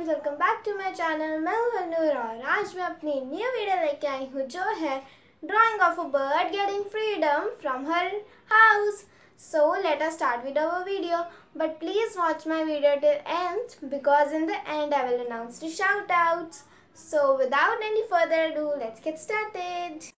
Friends, welcome back to my channel. मैं हूं हरनूर और आज मैं अपनी न्यू वीडियो लेके आई हूं जो है drying of a bird getting freedom from her house. So let us start with our video, but please watch my video till end because in the end I will announce the shout outs. So without any further ado, let's get started.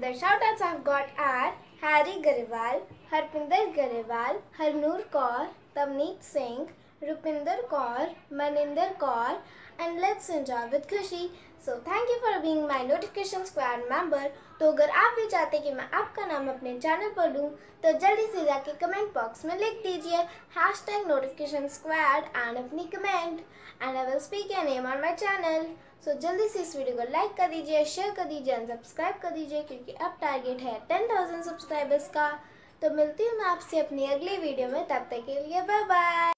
The shoutouts I've got are Harry Garewal, Harpinder Garewal, Harnoor Kaur, Tavneet Singh, Rupinder Kaur, Maninder Kaur, and let's enjoy with Khushi. So thank you for being my notification squad member. तो अगर आप भी चाहते कि मैं आपका नाम अपने चैनल पर लूँ तो जल्दी से जाके कमेंट बॉक्स में लिख दीजिए #notification_squad एंड अपनी comment and I will speak your name on my channel. So जल्दी से इस वीडियो को लाइक कर दीजिए, शेयर कर दीजिए एंड सब्सक्राइब कर दीजिए क्योंकि अब टारगेट है 10,000 सब्सक्राइबर्स का। तो मिलती हूँ मैं आपसे अपनी अगली वीडियो में, तब तक के लिए बाय बाय।